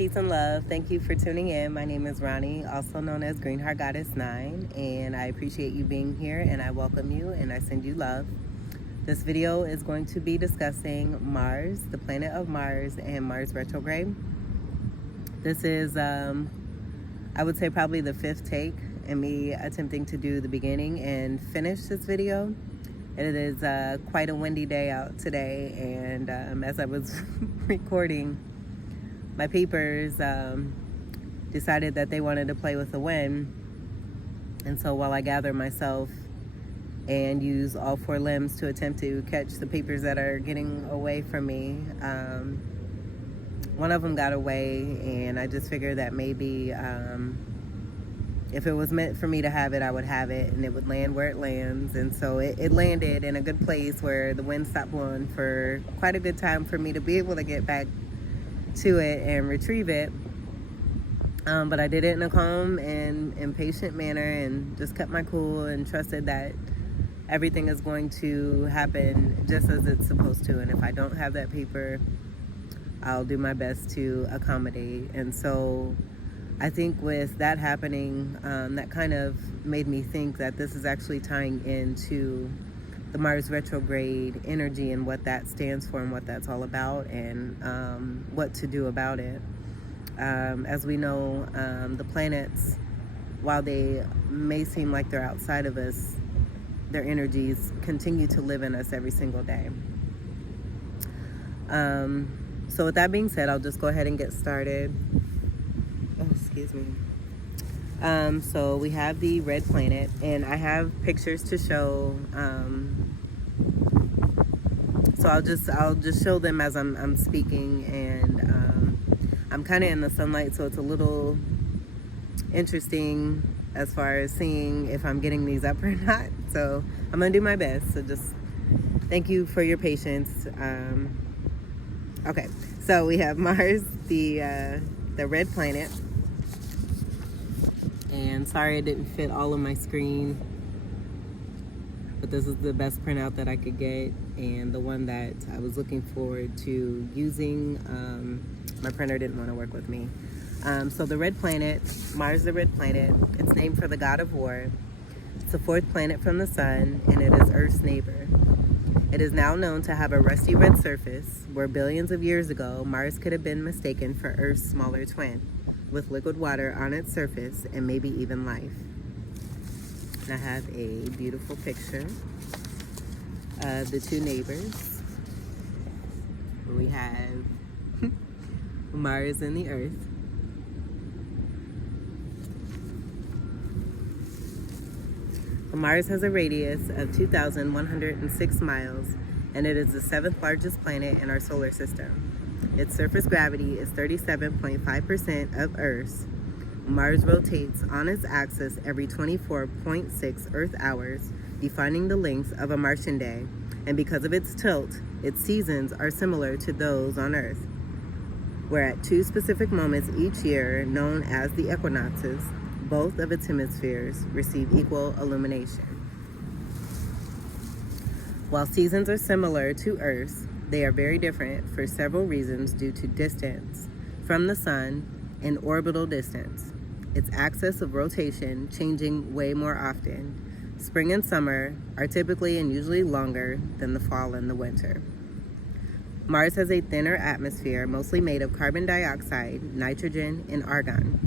Peace and love. Thank you for tuning in. My name is Ronnie, also known as Green Heart Goddess 9, and I appreciate you being here, and I welcome you, and I send you love. This video is going to be discussing Mars, the planet of Mars, and Mars retrograde. This is, I would say, probably the fifth take in me attempting to do the beginning and finish this video. It is quite a windy day out today, and as I was recording, my papers decided that they wanted to play with the wind. And so while I gather myself and use all four limbs to attempt to catch the papers that are getting away from me, one of them got away, and I just figured that maybe if it was meant for me to have it, I would have it, and it would land where it lands. And so it landed in a good place where the wind stopped blowing for quite a good time for me to be able to get back to it and retrieve it. But I did it in a calm and patient manner, and just kept my cool and trusted that everything is going to happen just as it's supposed to. And if I don't have that paper, I'll do my best to accommodate. And so I think with that happening, that kind of made me think that this is actually tying into the Mars retrograde energy and what that stands for and what that's all about, and what to do about it. As we know, the planets, while they may seem like they're outside of us, their energies continue to live in us every single day. So with that being said, I'll just go ahead and get started. Oh, excuse me. So we have the red planet, and I have pictures to show. So I'll just show them as I'm speaking, and I'm kind of in the sunlight, so it's a little interesting as far as seeing if I'm getting these up or not. So I'm gonna do my best. So just thank you for your patience. Okay, so we have Mars, the red planet. And sorry it didn't fit all of my screen, but this is the best printout that I could get, and the one that I was looking forward to using. My printer didn't want to work with me. So the red planet, Mars the red planet, it's named for the god of war. It's the fourth planet from the sun, and it is Earth's neighbor. It is now known to have a rusty red surface, where billions of years ago, Mars could have been mistaken for Earth's smaller twin, with liquid water on its surface and maybe even life. And I have a beautiful picture of the two neighbors. We have Mars and the Earth. Mars has a radius of 2,106 miles, and it is the seventh largest planet in our solar system. Its surface gravity is 37.5% of Earth's. Mars rotates on its axis every 24.6 Earth hours, defining the length of a Martian day. And because of its tilt, its seasons are similar to those on Earth, where at two specific moments each year, known as the equinoxes, both of its hemispheres receive equal illumination. While seasons are similar to Earth's, they are very different for several reasons due to distance from the sun and orbital distance, its axis of rotation changing way more often. Spring and summer are typically and usually longer than the fall and the winter. Mars has a thinner atmosphere, mostly made of carbon dioxide, nitrogen, and argon.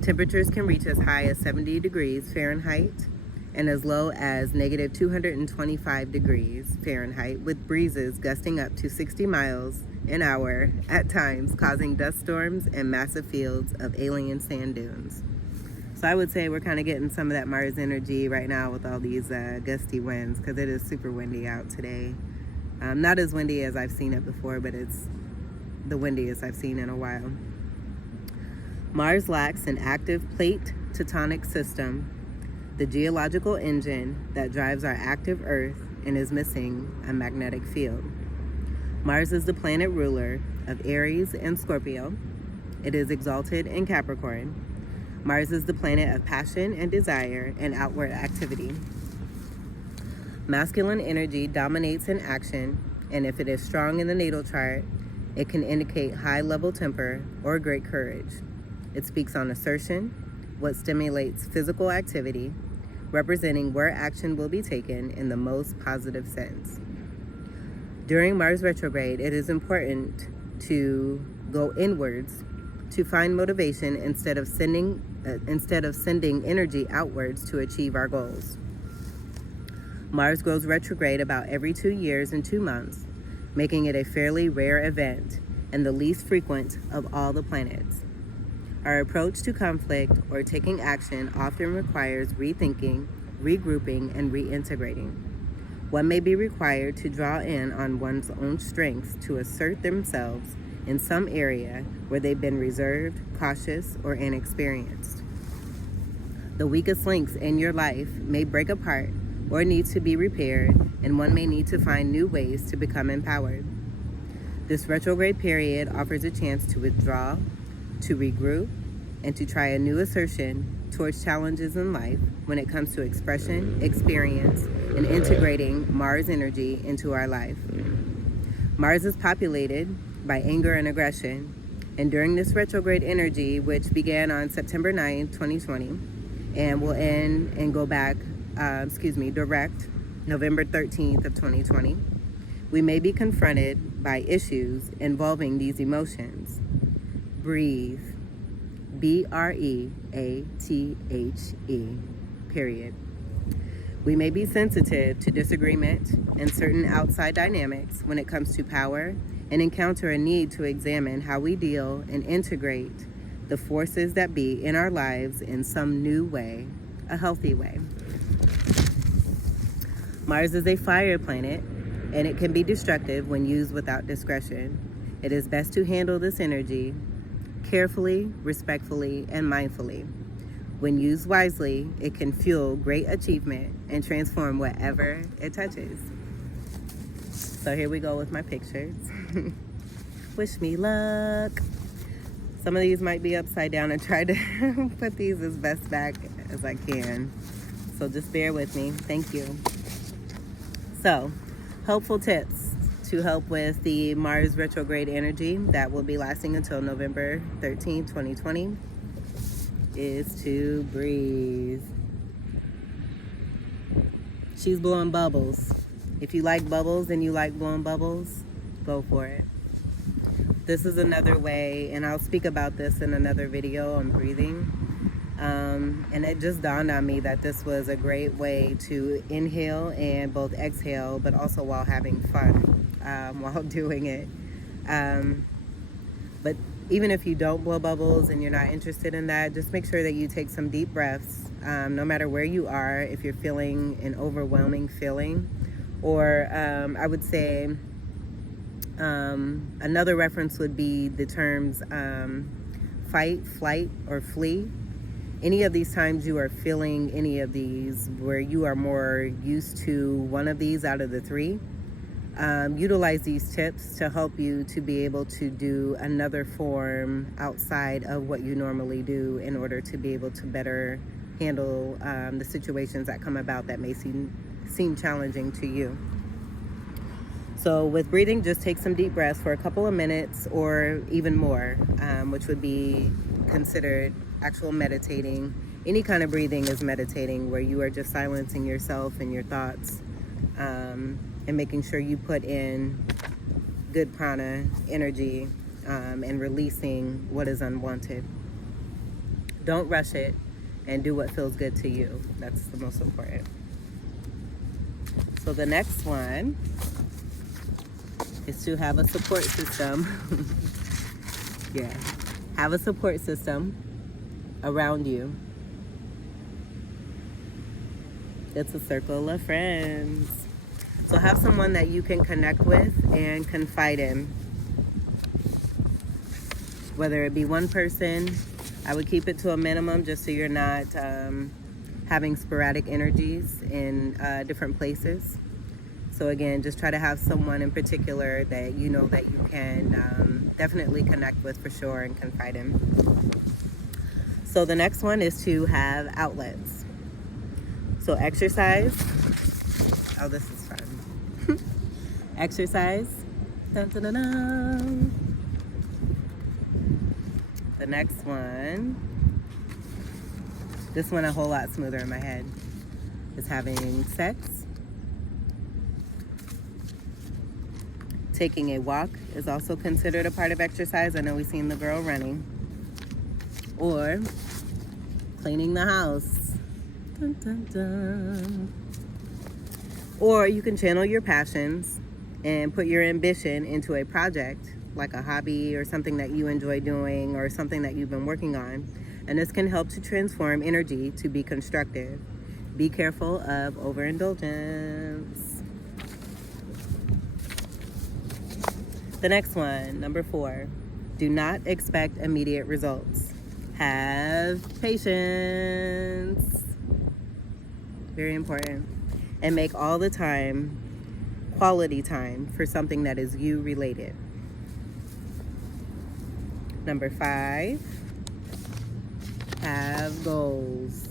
Temperatures can reach as high as 70 degrees Fahrenheit and as low as negative 225 degrees Fahrenheit, with breezes gusting up to 60 miles an hour at times, causing dust storms and massive fields of alien sand dunes. So I would say we're kind of getting some of that Mars energy right now with all these gusty winds, because it is super windy out today. Not as windy as I've seen it before, but it's the windiest I've seen in a while. Mars lacks an active plate tectonic system, the geological engine that drives our active Earth, and is missing a magnetic field. Mars is the planet ruler of Aries and Scorpio. It is exalted in Capricorn. Mars is the planet of passion and desire and outward activity. Masculine energy dominates in action, and if it is strong in the natal chart, It can indicate high-level temper or great courage. It speaks on assertion, what stimulates physical activity, representing where action will be taken in the most positive sense. During Mars retrograde, it is important to go inwards to find motivation instead of sending energy outwards to achieve our goals. Mars goes retrograde about every 2 years and 2 months, making it a fairly rare event and the least frequent of all the planets. Our approach to conflict or taking action often requires rethinking, regrouping, and reintegrating. One may be required to draw in on one's own strengths to assert themselves in some area where they've been reserved, cautious, or inexperienced. The weakest links in your life may break apart or need to be repaired, and one may need to find new ways to become empowered. This retrograde period offers a chance to withdraw, to regroup, and to try a new assertion towards challenges in life when it comes to expression, experience, and integrating Mars energy into our life. Mars is populated by anger and aggression, and during this retrograde energy, which began on September 9, 2020, and will end and go back, direct November 13th of 2020, we may be confronted by issues involving these emotions. Breathe. BREATHE, period. We may be sensitive to disagreement and certain outside dynamics when it comes to power and encounter a need to examine how we deal and integrate the forces that be in our lives in some new way, a healthy way. Mars is a fire planet, and it can be destructive when used without discretion. It is best to handle this energy carefully, respectfully, and mindfully. When used wisely, it can fuel great achievement and transform whatever it touches. So here we go with my pictures. Wish me luck. Some of these might be upside down. I tried to put these as best back as I can. So just bear with me. Thank you. So, helpful tips to help with the Mars retrograde energy that will be lasting until November 13th, 2020 is to breathe. She's blowing bubbles. If you like bubbles and you like blowing bubbles, go for it. This is another way, and I'll speak about this in another video on breathing. And it just dawned on me that this was a great way to inhale and both exhale, but also while having fun while doing it. But even if you don't blow bubbles and you're not interested in that, just make sure that you take some deep breaths, no matter where you are. If you're feeling an overwhelming feeling, or I would say another reference would be the terms fight, flight, or flee. Any of these times you are feeling any of these where you are more used to one of these out of the three, utilize these tips to help you to be able to do another form outside of what you normally do in order to be able to better handle the situations that come about that may seem challenging to you. So with breathing, just take some deep breaths for a couple of minutes or even more, which would be considered actual meditating. Any kind of breathing is meditating, where you are just silencing yourself and your thoughts, and making sure you put in good prana energy, and releasing what is unwanted. Don't rush it, and do what feels good to you. That's the most important. So the next one is to have a support system. Yeah, have a support system around you. It's a circle of friends. So have someone that you can connect with and confide in. Whether it be one person, I would keep it to a minimum just so you're not having sporadic energies in different places. So again, just try to have someone in particular that you know that you can definitely connect with for sure and confide in. So the next one is to have outlets. So exercise. Oh, this is fun. Exercise. Dun, dun, dun, dun. The next one, this one a whole lot smoother in my head, is having sex. Taking a walk is also considered a part of exercise. I know we've seen the girl running. Or cleaning the house. Dun, dun, dun. Or you can channel your passions and put your ambition into a project, like a hobby or something that you enjoy doing or something that you've been working on. And this can help to transform energy to be constructive. Be careful of overindulgence. The next one, number 4, do not expect immediate results. Have patience. Very important. And make all the time quality time for something that is you related. Number 5, have goals.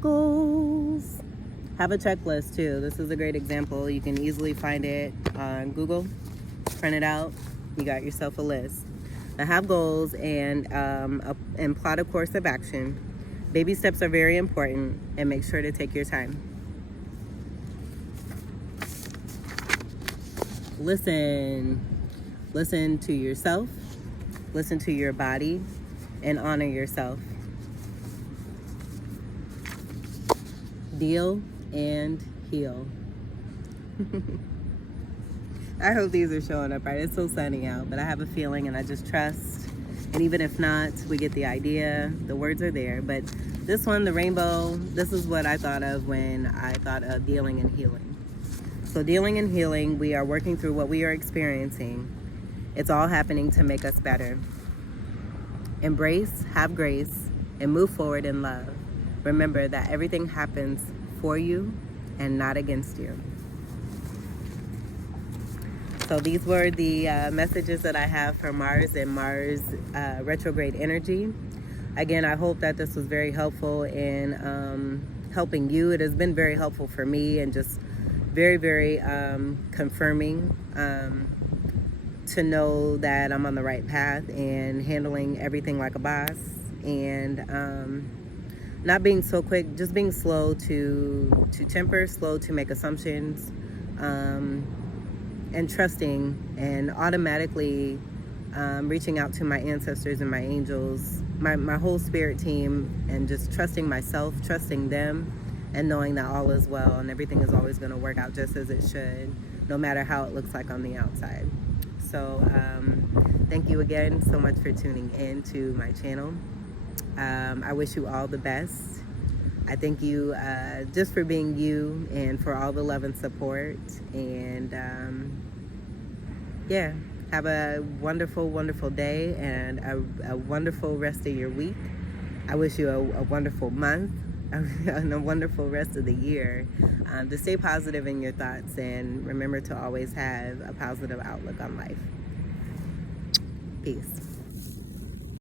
Goals. Have a checklist too. This is a great example. You can easily find it on Google. Print it out. You got yourself a list. Now have goals and plot a course of action. Baby steps are very important, and make sure to take your time. Listen to yourself, listen to your body, and honor yourself. Deal and heal. I hope these are showing up right. It's so sunny out, but I have a feeling and I just trust. And even if not, we get the idea. The words are there. But this one, the rainbow, this is what I thought of when I thought of dealing and healing. So dealing and healing, we are working through what we are experiencing. It's all happening to make us better. Embrace, have grace, and move forward in love. Remember that everything happens for you and not against you. So these were the messages that I have for Mars and Mars retrograde energy. Again, I hope that this was very helpful in helping you. It has been very helpful for me and just very, very confirming to know that I'm on the right path and handling everything like a boss, and not being so quick, just being slow to temper, slow to make assumptions, and trusting and automatically reaching out to my ancestors and my angels, my whole spirit team, and just trusting myself, trusting them, and knowing that all is well and everything is always going to work out just as it should, no matter how it looks like on the outside. So thank you again so much for tuning in to my channel. I wish you all the best. I thank you just for being you and for all the love and support. And yeah, have a wonderful, wonderful day and a wonderful rest of your week. I wish you a wonderful month and a wonderful rest of the year. To stay positive in your thoughts and remember to always have a positive outlook on life. Peace.